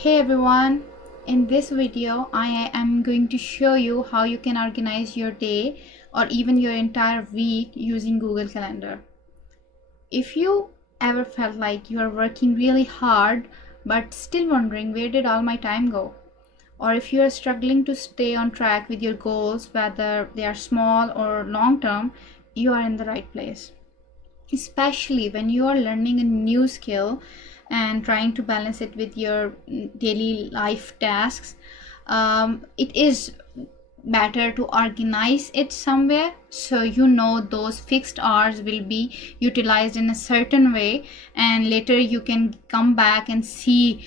Hey everyone, in this video I am going to show you how you can organize your day or even your entire week using Google Calendar. If you ever felt like you are working really hard but still wondering where did all my time go, or if you are struggling to stay on track with your goals, whether they are small or long term, you are in the right place, especially when you are learning a new skill and trying to balance it with your daily life tasks. It is better to organize it somewhere so you know those fixed hours will be utilized in a certain way, and later you can come back and see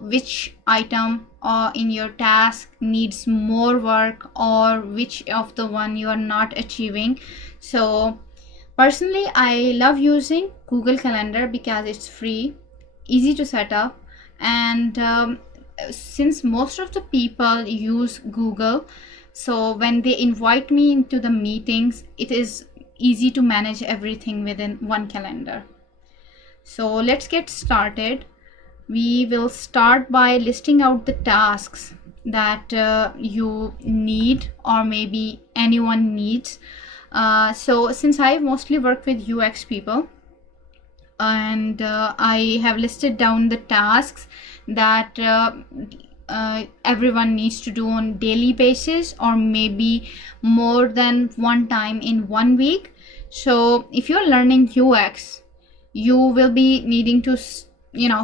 which item in your task needs more work or which of the one you are not achieving. So personally, I love using Google Calendar because it's free, easy to set up, and since most of the people use Google, so when they invite me into the meetings, it is easy to manage everything within one calendar. So let's get started. We will start by listing out the tasks that you need or maybe anyone needs. So since I mostly work with UX people, and I have listed down the tasks that everyone needs to do on daily basis or maybe more than one time in 1 week. So if you're learning UX, you will be needing to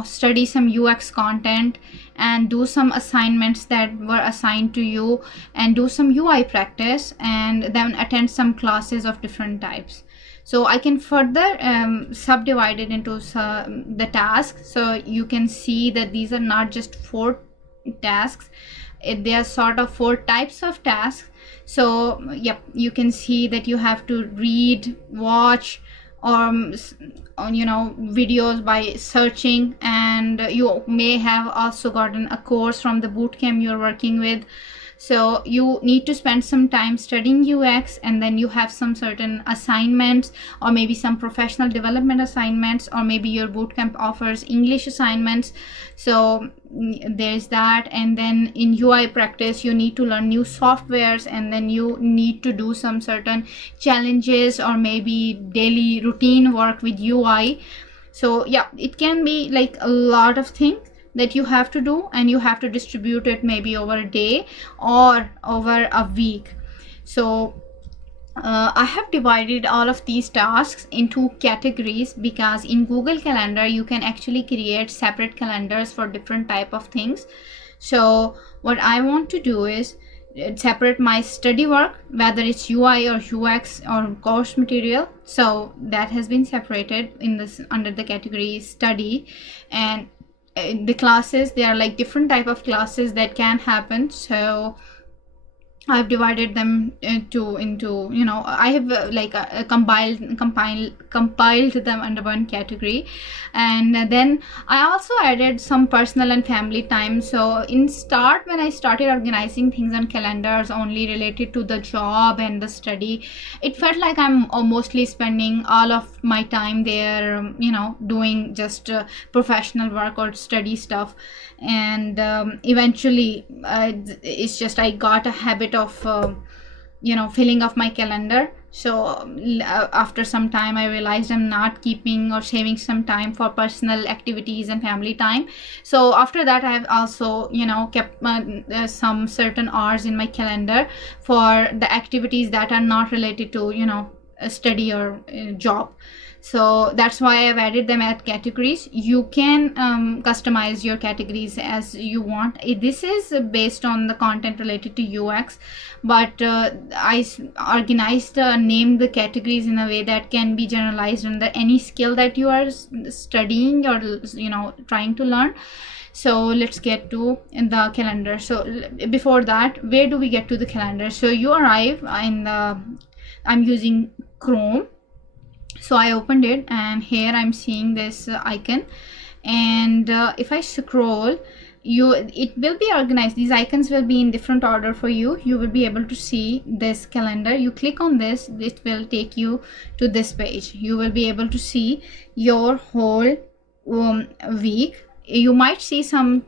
study some UX content and do some assignments that were assigned to you and do some UI practice and then attend some classes of different types. So I can further subdivide it into the tasks, so you can see that these are not just 4 tasks. They are sort of 4 types of tasks. So yep, you can see that you have to read, watch, or videos by searching, and you may have also gotten a course from the bootcamp you're working with. So you need to spend some time studying UX, and then you have some certain assignments or maybe some professional development assignments, or maybe your bootcamp offers English assignments. So there's that. And then in UI practice, you need to learn new softwares, and then you need to do some certain challenges or maybe daily routine work with UI. So yeah, it can be like a lot of things that you have to do, and you have to distribute it maybe over a day or over a week. So I have divided all of these tasks into categories because in Google Calendar you can actually create separate calendars for different type of things. So what I want to do is separate my study work, whether it's UI or UX or course material. So that has been separated in this under the category study. And the classes, there are like different type of classes that can happen. So I've divided them into I have compiled them under one category. And then I also added some personal and family time. So in start, when I started organizing things on calendars only related to the job and the study, it felt like I'm mostly spending all of my time there, doing just professional work or study stuff. And eventually it's just I got a habit of filling up my calendar. So after some time I realized I'm not keeping or saving some time for personal activities and family time. So after that I've also kept some certain hours in my calendar for the activities that are not related to a study or job. So that's why I've added them as categories. You can customize your categories as you want. This is based on the content related to UX, but I organized named the categories in a way that can be generalized under any skill that you are studying or trying to learn. So let's get to the calendar. So before that, where do we get to the calendar? So you arrive in the, I'm using Chrome. So I opened it, and here I'm seeing this icon, and if I scroll, it will be organized. These icons will be in different order for you. You will be able to see this calendar. You click on this, it will take you to this page. You will be able to see your whole week you might see some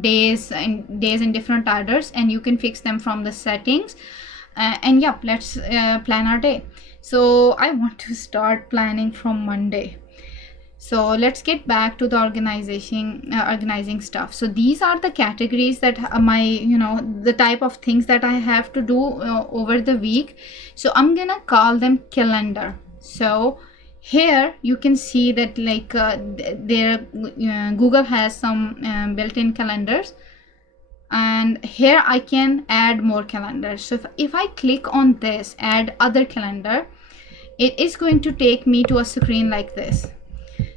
days in different orders, and you can fix them from the settings. And yeah, let's plan our day. So I want to start planning from Monday. So let's get back to the organizing stuff. So these are the categories that my the type of things that I have to do over the week. So I'm gonna call them calendar. So here you can see that like Google has some built-in calendars, and here I can add more calendars. So if I click on this add other calendar, it is going to take me to a screen like this.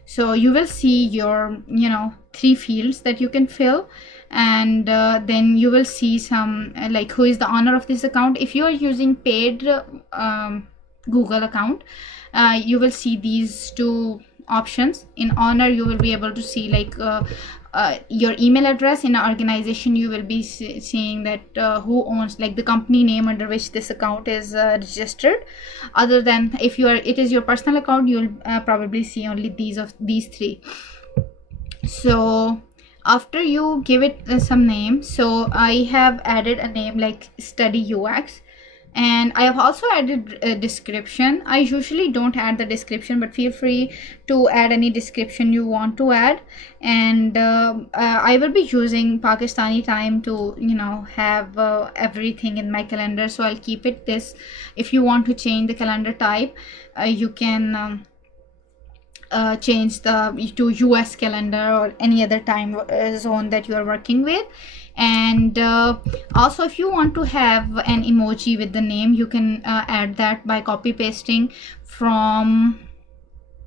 So you will see your 3 fields that you can fill, and then you will see some like who is the owner of this account. If you are using paid Google account, you will see these two options. In owner you will be able to see like your email address. In organization you will be seeing that who owns, like the company name under which this account is registered. Other than if it is your personal account, you'll probably see only these 3. So after you give it some name, so I have added a name like study UX, and I have also added a description. I usually don't add the description, but feel free to add any description you want to add. And I will be using Pakistani time to have everything in my calendar, so I'll keep it this. If you want to change the calendar type, you can change to US calendar or any other time zone that you are working with. And also if you want to have an emoji with the name, you can add that by copy pasting from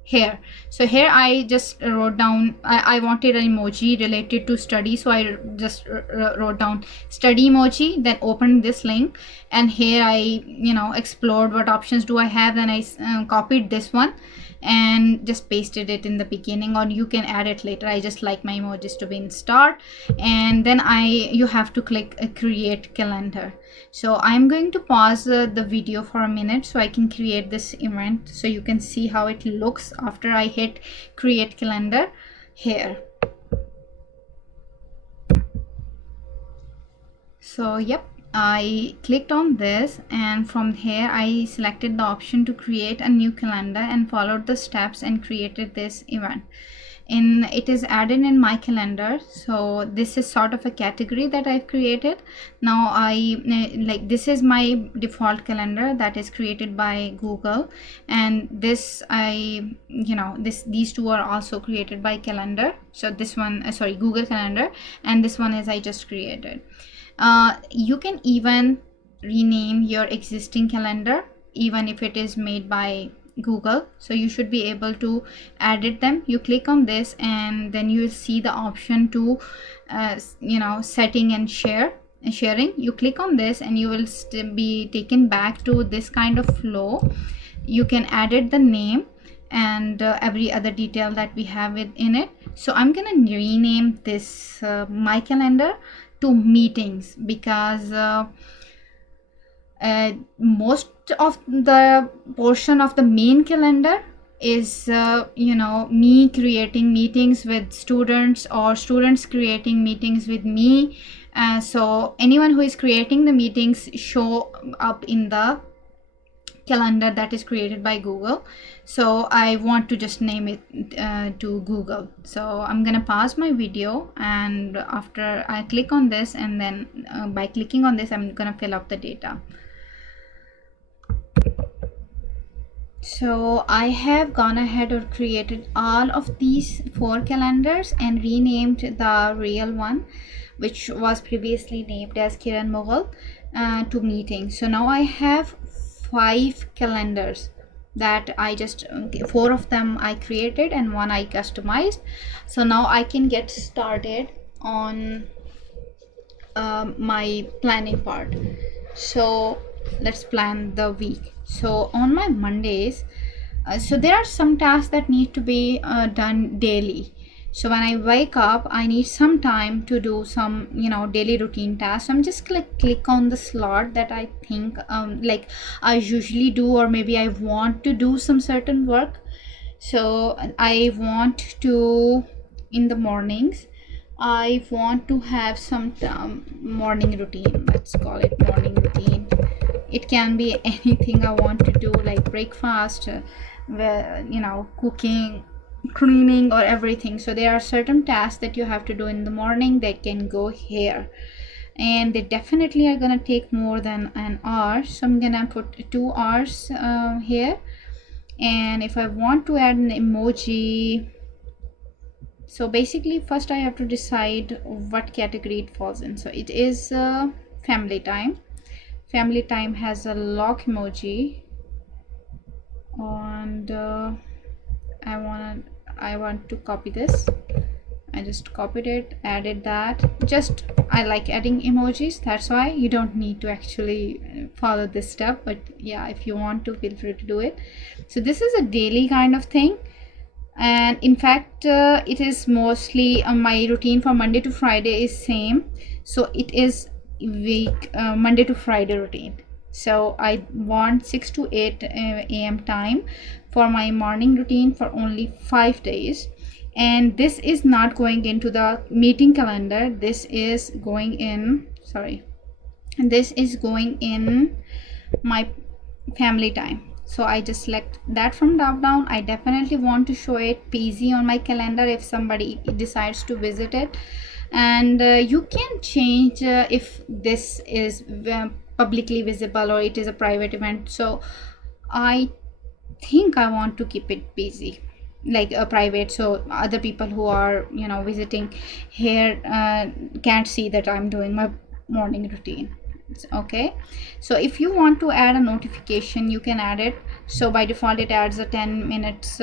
here. So here I just wrote down I wanted an emoji related to study, so I just wrote down study emoji, then opened this link, and here I explored what options do I have. Then I copied this one and just pasted it in the beginning, or you can add it later. I just like my emojis to be in start. And then you have to click create calendar. So I'm going to pause the video for a minute so I can create this event, so you can see how it looks after I hit create calendar here. So yep, I clicked on this, and from here I selected the option to create a new calendar and followed the steps and created this event. And it is added in my calendar. So this is sort of a category that I've created. Now this is my default calendar that is created by Google, and this these two are also created by calendar. So this one Google Calendar, and this one is I just created. You can even rename your existing calendar even if it is made by Google. So you should be able to edit them. You click on this, and then you will see the option to setting and sharing. You click on this and you will be taken back to this kind of flow. You can edit the name and every other detail that we have in it. So I'm gonna rename this my calendar to meetings, because most of the portion of the main calendar is me creating meetings with students, or students creating meetings with me. So anyone who is creating the meetings show up in the calendar that is created by Google. So I want to just name it to Google. So I'm gonna pause my video, and after I click on this, and then by clicking on this I'm gonna fill up the data. So I have gone ahead or created all of these 4 calendars and renamed the real one, which was previously named as Kiran Mughal, to meeting. So now I have 5 calendars that I just 4 of them I created and 1 I customized. So now I can get started on my planning part. So let's plan the week. So on my Mondays, so there are some tasks that need to be done daily. So when I wake up, I need some time to do some daily routine tasks. So I'm just click on the slot that I think like I usually do, or maybe I want to do some certain work. So I want to in the mornings I want to have some morning routine. Let's call it morning routine. It can be anything I want to do, like breakfast, where cooking, cleaning, or everything. So there are certain tasks that you have to do in the morning that can go here, and they definitely are gonna take more than an hour. So I'm gonna put 2 hours here. And if I want to add an emoji, so basically first I have to decide what category it falls in. So it is family time. Family time has a lock emoji, and I want to copy this. I just copied it, added that. Just I like adding emojis, that's why. You don't need to actually follow this step, but yeah, if you want to, feel free to do it. So this is a daily kind of thing, and in fact it is mostly my routine for Monday to Friday is same. So it is week Monday to Friday routine. So I want 6 to 8 a.m. time for my morning routine for only 5 days. And this is not going into the meeting calendar. This is going in, sorry, this is going in my family time. So I just select that from drop down. I definitely want to show it busy on my calendar if somebody decides to visit it. And you can change if this is publicly visible or it is a private event. So I think I want to keep it busy, like a private, so other people who are visiting here can't see that I'm doing my morning routine. Okay, so if you want to add a notification, you can add it. So by default it adds a 10 minutes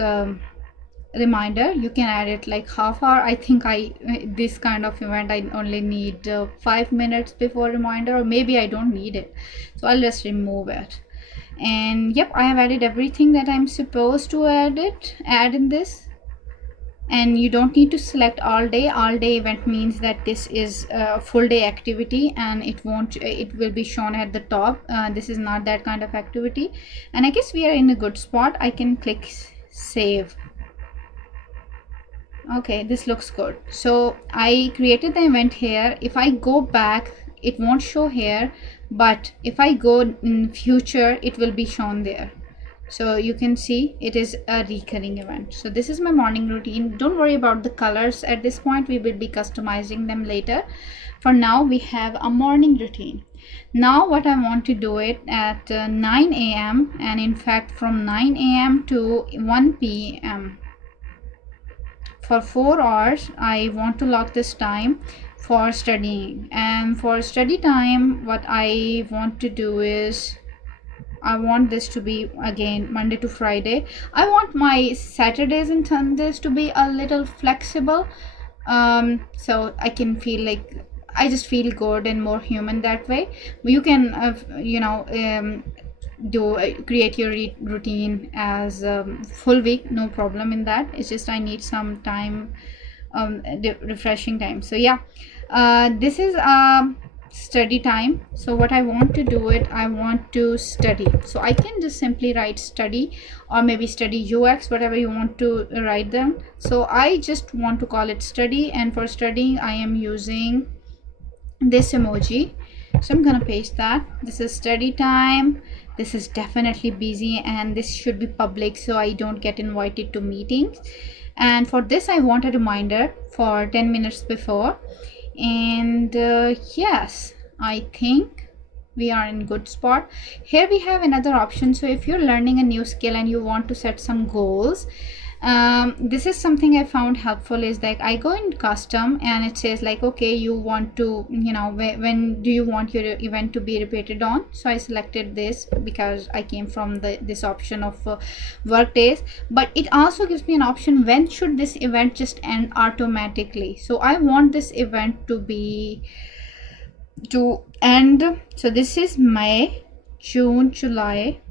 reminder. You can add it like half hour. I think this kind of event I only need 5 minutes before reminder, or maybe I don't need it, so I'll just remove it. And yep, I have added everything that I'm supposed to add in this. And you don't need to select all day. All day event means that this is a full day activity, and it will be shown at the top. This is not that kind of activity. And I guess we are in a good spot. I can click save. Okay, this looks good. So I created the event here. If I go back, it won't show here, but if I go in future, it will be shown there. So you can see it is a recurring event. So this is my morning routine. Don't worry about the colors at this point. We will be customizing them later. For now, we have a morning routine. Now what I want to do it at 9 a.m. and in fact from 9 a.m. to 1 p.m. for 4 hours. I want to lock this time for studying. And for study time, what I want to do is I want this to be again Monday to Friday. I want my Saturdays and Sundays to be a little flexible, so I can feel like I just feel good and more human that way. You can create your routine as full week, no problem in that. It's just I need some time, refreshing time. So yeah, this is study time. So what I want to do it, I want to study. So I can just simply write study, or maybe study UX, whatever you want to write them. So I just want to call it study, and for studying I am using this emoji. So I'm gonna paste that. This is study time. This is definitely busy, and this should be public so I don't get invited to meetings. And for this I want a reminder for 10 minutes before. And yes, I think we are in good spot. Here we have another option. So if you're learning a new skill and you want to set some goals, this is something I found helpful. Is like I go in custom and it says like, okay, you want to when do you want your event to be repeated on. So I selected this because I came from this option of work days, but it also gives me an option when should this event just end automatically. So I want this event to end. So this is May, June, July,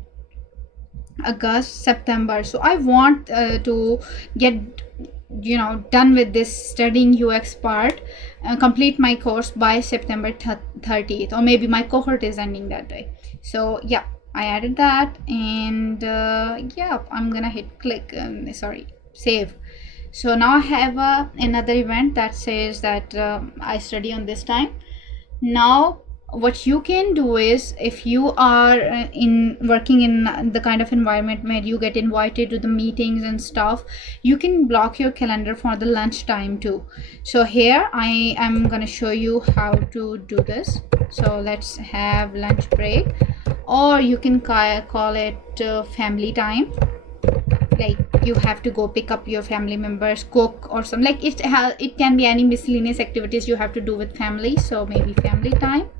August, September. So I want to get done with this studying UX part, complete my course by September 30th, or maybe my cohort is ending that day. So yeah, I added that, and yeah, I'm gonna hit click, save. So now I have another event that says that I study on this time. Now what you can do is, if you are in working in the kind of environment where you get invited to the meetings and stuff, you can block your calendar for the lunch time too. So here I am going to show you how to do this. So let's have lunch break, or you can call it family time. Like you have to go pick up your family members, cook or something. Like it can be any miscellaneous activities you have to do with family, so maybe family time.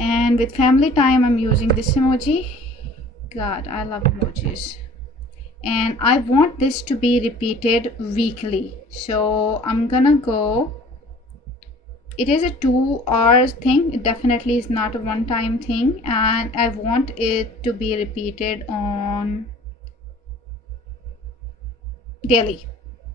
And with family time I'm using this emoji. God, I love emojis. And I want this to be repeated weekly, so I'm gonna go, it is a 2 hours thing, it definitely is not a one-time thing, and I want it to be repeated on daily,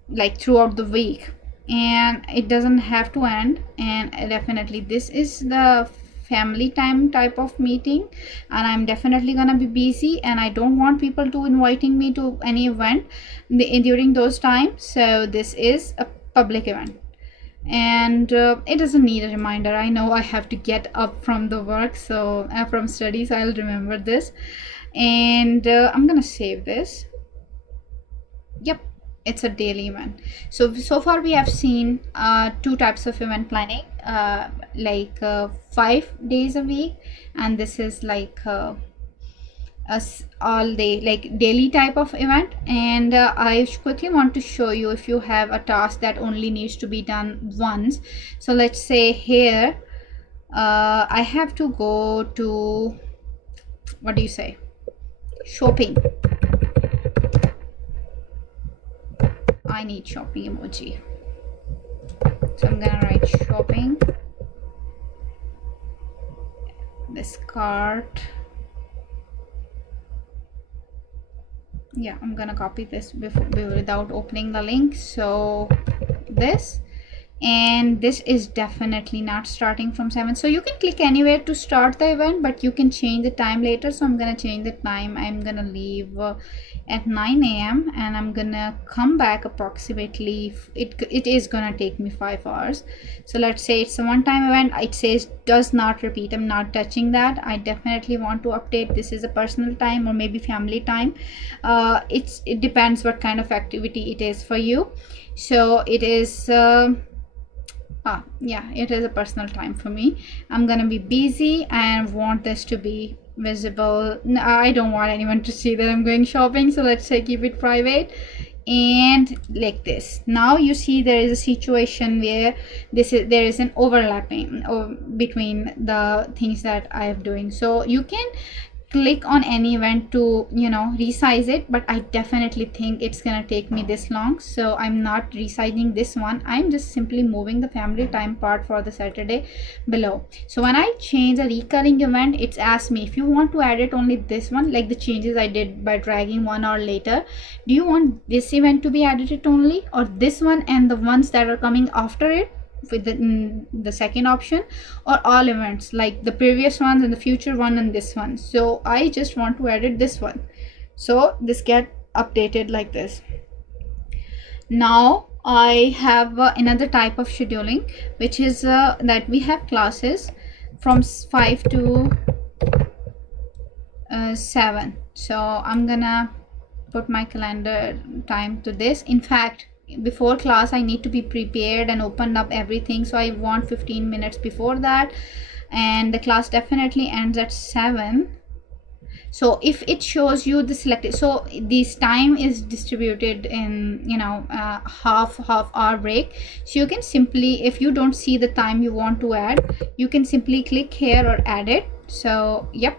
like throughout the week, and it doesn't have to end. And definitely this is the family time type of meeting, and I'm definitely gonna be busy, and I don't want people to inviting me to any event during those times. So this is a public event, and it doesn't need a reminder. I know I have to get up from the work, so from studies, I'll remember this. And I'm gonna save this. Yep, it's a daily event. So far we have seen 2 types of event planning, like 5 days a week, and this is like all day, like daily type of event. And I quickly want to show you, if you have a task that only needs to be done once. So let's say here I have to go to, what do you say, shopping. I need shopping emoji, so I'm gonna write shopping, this cart. Yeah, I'm gonna copy this without opening the link. So this, and this is definitely not starting from 7, so you can click anywhere to start the event, but you can change the time later. So I'm gonna change the time. I'm gonna leave at 9 a.m. and I'm gonna come back approximately, it is gonna take me 5 hours. So let's say it's a one-time event. It says does not repeat, I'm not touching that. I definitely want to update this is a personal time or maybe family time. It depends what kind of activity it is for you. So it is yeah, it is a personal time for me. I'm gonna be busy and want this to be visible. No, I don't want anyone to see that I'm going shopping, so let's say keep it private. And like this, now you see there is a situation where there is an overlapping between the things that I am doing. So you can click on any event to resize it, but I definitely think it's gonna take me this long, so I'm not resizing this one. I'm just simply moving the family time part for the Saturday below. So when I change a recurring event, it's asked me if you want to add it only this one, like the changes I did by dragging 1 hour later. Do you want this event to be added it only, or this one and the ones that are coming after it with the second option, or all events like the previous ones and the future one and this one? So I just want to edit this one, so this get updated like this. Now I have another type of scheduling, which is that we have classes from 5 to 7. So I'm gonna put my calendar time to this. In fact, before class I need to be prepared and opened up everything, so I want 15 minutes before that, and the class definitely ends at 7. So if it shows you the selected, so this time is distributed in half hour break. So you can simply, if you don't see the time you want to add, you can simply click here or add it. So yep,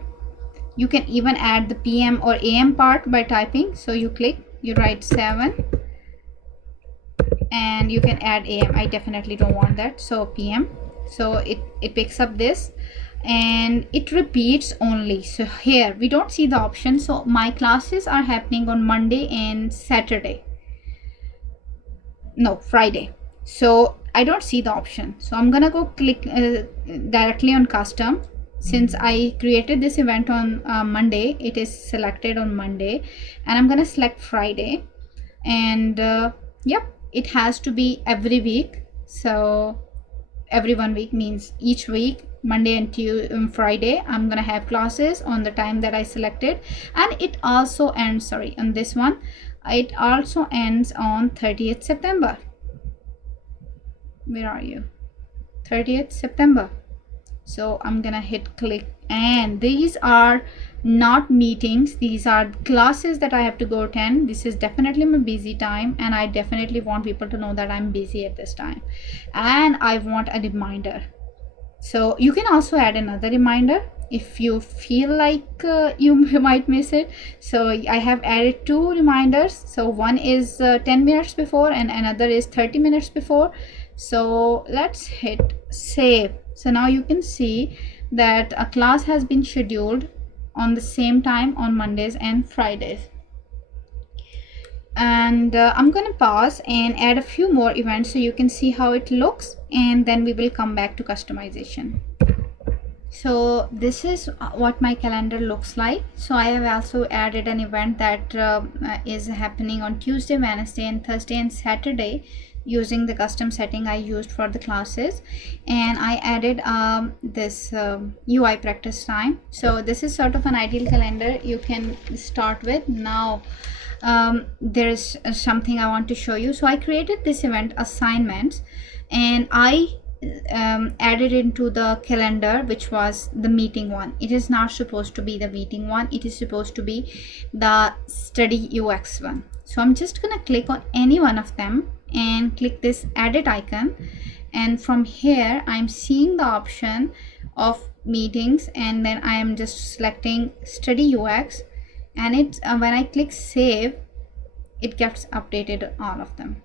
you can even add the PM or AM part by typing. So you click, you write 7, and you can add AM. I definitely don't want that, so PM. So it picks up this and it repeats only. So here we don't see the option. So my classes are happening on Monday and Saturday, no, Friday. So I don't see the option, so I'm gonna go click directly on custom. Since I created this event on Monday, it is selected on Monday, and I'm gonna select Friday, and Yep, it has to be every week. So every 1 week means each week, Monday and Friday, I'm gonna have classes on the time that I selected. And it also ends, sorry, on this one, it also ends on 30th September. Where are you? 30th September. So I'm gonna hit click, and these are not meetings, these are classes that I have to go attend. This is definitely my busy time, and I definitely want people to know that I'm busy at this time, and I want a reminder. So you can also add another reminder if you feel like you might miss it. So I have added 2 reminders. So one is 10 minutes before and another is 30 minutes before. So let's hit save. So now you can see that a class has been scheduled on the same time on Mondays and Fridays. And I'm gonna pause and add a few more events so you can see how it looks, and then we will come back to customization. So this is what my calendar looks like. So I have also added an event that is happening on Tuesday, Wednesday and Thursday and Saturday using the custom setting I used for the classes. And I added this UI practice time. So this is sort of an ideal calendar you can start with. Now there's something I want to show you. So I created this event assignments, and I added into the calendar, which was the meeting one. It is not supposed to be the meeting one, it is supposed to be the study UX one. So I'm just gonna click on any one of them and click this edit icon, and from here I'm seeing the option of meetings, and then I am just selecting study UX, and it when I click save, it gets updated all of them.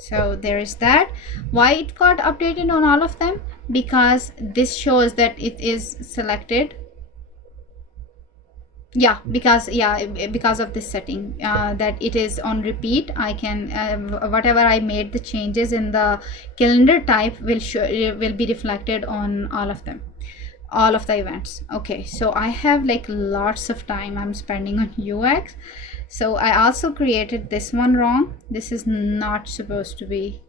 So there is that. Why it got updated on all of them? Because this shows that it is selected. Yeah, because of this setting that it is on repeat. I can whatever I made the changes in the calendar type will be reflected on all of them, all of the events. Okay, so I have like lots of time I'm spending on UX. So I also created this one wrong. This is not supposed to be.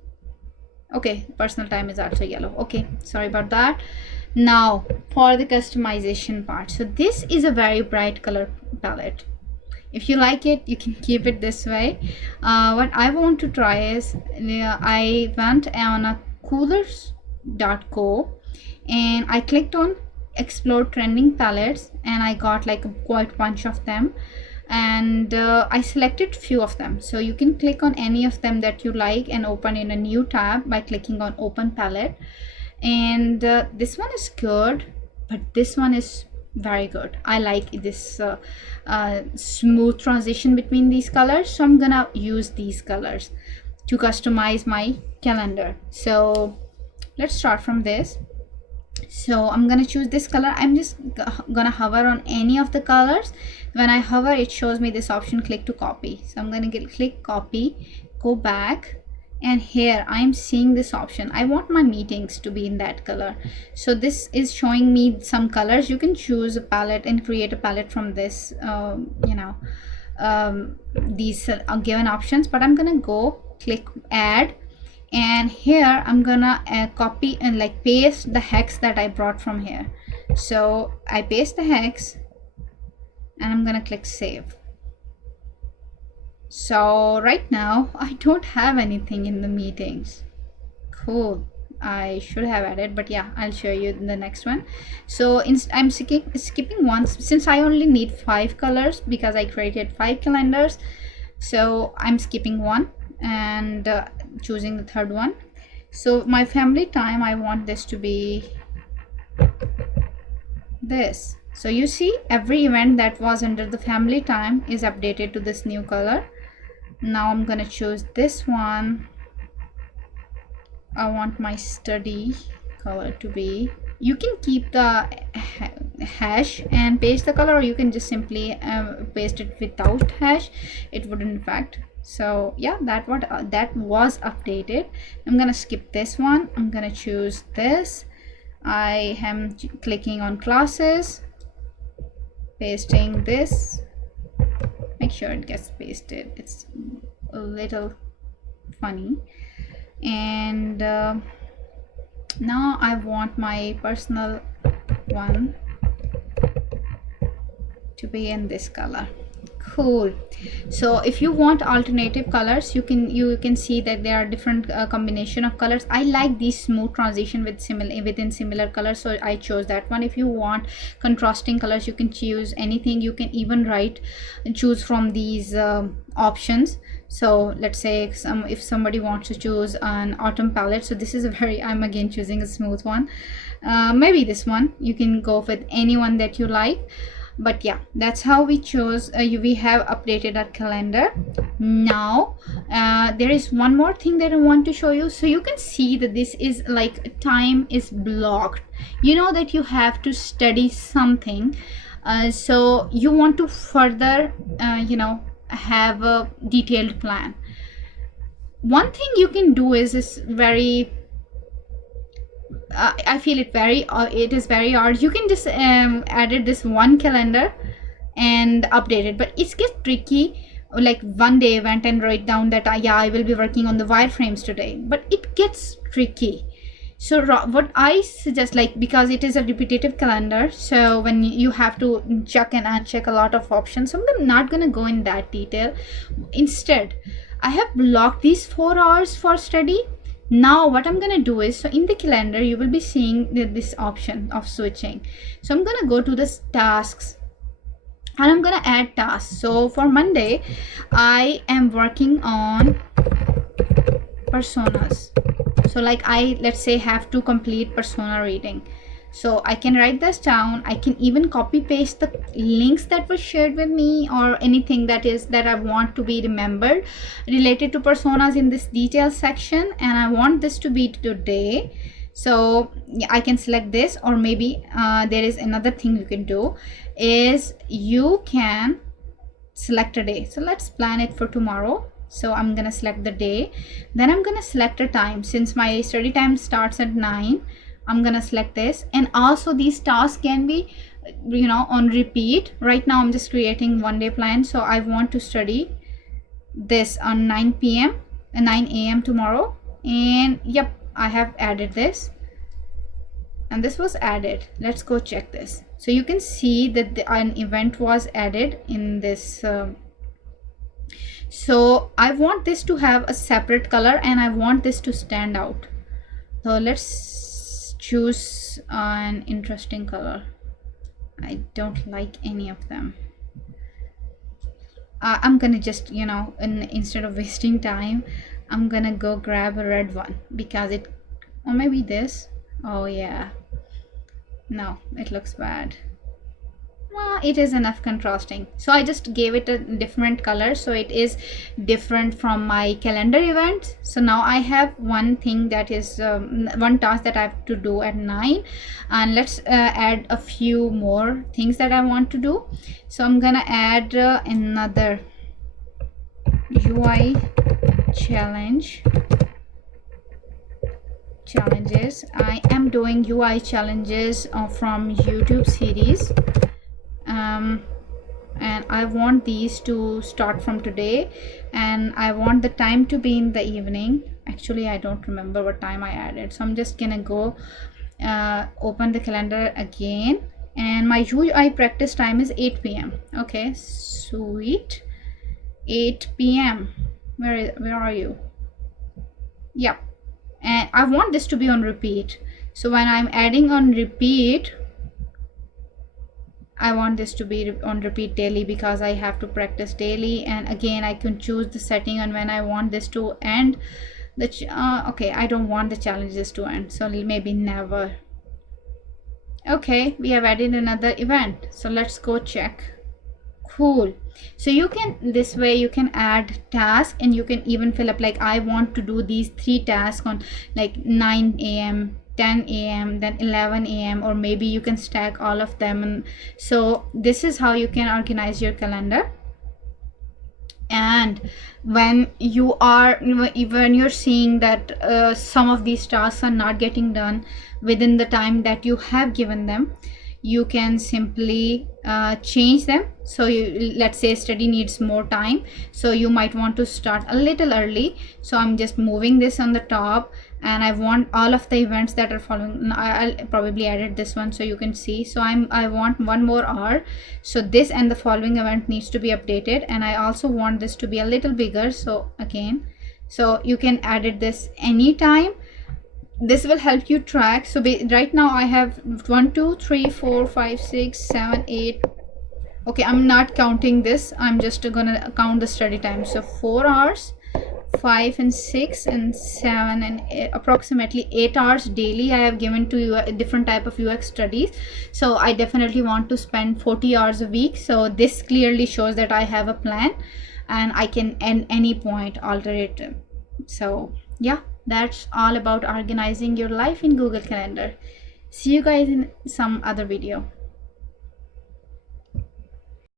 Okay, personal time is also yellow. Okay, sorry about that. Now for the customization part. So this is a very bright color palette. If you like it, you can keep it this way. What I want to try is I went on a coolers.co and I clicked on explore trending palettes, and I got like a quite bunch of them, and I selected few of them. So you can click on any of them that you like and open in a new tab by clicking on open palette. And this one is good, but this one is very good. I like this smooth transition between these colors, so I'm gonna use these colors to customize my calendar. So let's start from this. So I'm gonna choose this color. I'm just gonna hover on any of the colors. When I hover, it shows me this option, click to copy. So I'm gonna click copy, go back, and here I'm seeing this option. I want my meetings to be in that color. So this is showing me some colors. You can choose a palette and create a palette from this these given options, but I'm gonna go click add, and here I'm gonna copy and like paste the hex that I brought from here. So I paste the hex and I'm gonna click save. So right now I don't have anything in the meetings. Cool, I should have added, but yeah, I'll show you in the next one. So I'm skipping one since I only need 5 colors because I created 5 calendars. So I'm skipping one and choosing the third one. So my family time, I want this to be this. So you see every event that was under the family time is updated to this new color. Now I'm gonna choose this one. I want my study color to be, you can keep the hash and paste the color, or you can just simply paste it without hash, it wouldn't affect. So yeah, that was updated. I'm gonna skip this one. I'm gonna choose this. I am clicking on classes, pasting this, make sure it gets pasted. It's a little funny. And now I want my personal one to be in this color. Cool. So if you want alternative colors, you can see that there are different combination of colors. I like this smooth transition with within similar colors, so I chose that one. If you want contrasting colors, you can choose anything. You can even choose from these options. So let's say if somebody wants to choose an autumn palette, so this is a very, I'm again choosing a smooth one. Maybe this one, you can go with any one that you like. But yeah, that's how we chose. We have updated our calendar. Now there is one more thing that I want to show you. So you can see that this is like time is blocked. You know that you have to study something, so you want to further have a detailed plan. One thing you can do is very I feel it is very hard. You can just added this one calendar and update it, but it gets tricky. Like one day went and write down that yeah, I will be working on the wireframes today, but it gets tricky. So what I suggest, like, because it is a repetitive calendar, so when you have to check and uncheck a lot of options, so I'm not gonna go in that detail. Instead, I have blocked these 4 hours for study. Now what I'm gonna do is, so in the calendar you will be seeing this option of switching. So I'm gonna go to this tasks and I'm gonna add tasks. So for Monday I am working on personas. So like let's say have to complete persona reading. So I can write this down. I can even copy paste the links that were shared with me or anything that I want to be remembered related to personas in this details section, and I want this to be today. So I can select this, or maybe there is another thing you can do is you can select a day. So let's plan it for tomorrow. So I'm gonna select the day, then I'm gonna select a time. Since my study time starts at 9, I'm gonna select this. And also these tasks can be on repeat. Right now I'm just creating one day plan, so I want to study this on 9 p.m. and 9 a.m. tomorrow. And yep, I have added this, and this was added. Let's go check this. So you can see that an event was added in this. So I want this to have a separate color and I want this to stand out. So let's choose an interesting color. I don't like any of them. I'm gonna just instead of wasting time, I'm gonna go grab a red one, because or maybe this. Oh yeah, no, it looks bad. Well, it is enough contrasting, so I just gave it a different color so it is different from my calendar event. So now I have one thing that is one task that I have to do at 9, and let's add a few more things that I want to do. So I'm gonna add another UI challenges. I am doing UI challenges from YouTube series. And I want these to start from today, and I want the time to be in the evening. Actually, I don't remember what time I added, so I'm just gonna go open the calendar again, and my UI practice time is 8 p.m. Okay, sweet. 8 p.m. Where are you? Yep. And I want this to be on repeat. So when I'm adding on repeat, I want this to be on repeat daily, because I have to practice daily. And again, I can choose the setting on when I want this to end. Okay, I don't want the challenges to end, so maybe never. Okay, we have added another event, so let's go check. Cool. So you can, this way you can add tasks, and you can even fill up, like I want to do these 3 tasks on like 9 a.m. 10 a.m. then 11 a.m. or maybe you can stack all of them. And so this is how you can organize your calendar. And when you're seeing that some of these tasks are not getting done within the time that you have given them, you can simply change them. So let's say study needs more time, so you might want to start a little early. So I'm just moving this on the top, and I want all of the events that are following. I'll probably edit this one so you can see. So I want 1 more hour, so this and the following event needs to be updated, and I also want this to be a little bigger. So again, so you can edit this anytime. This will help you track. So right now I have 1 2 3 4 5 6 7 8. Okay, I'm not counting this, I'm just gonna count the study time. So 4 hours, 5 and 6 and 7 and 8, approximately 8 hours daily I have given to you a different type of UX studies. So I definitely want to spend 40 hours a week. So this clearly shows that I have a plan, and I can end any point alter it. So yeah, that's all about organizing your life in Google Calendar. See you guys in some other video.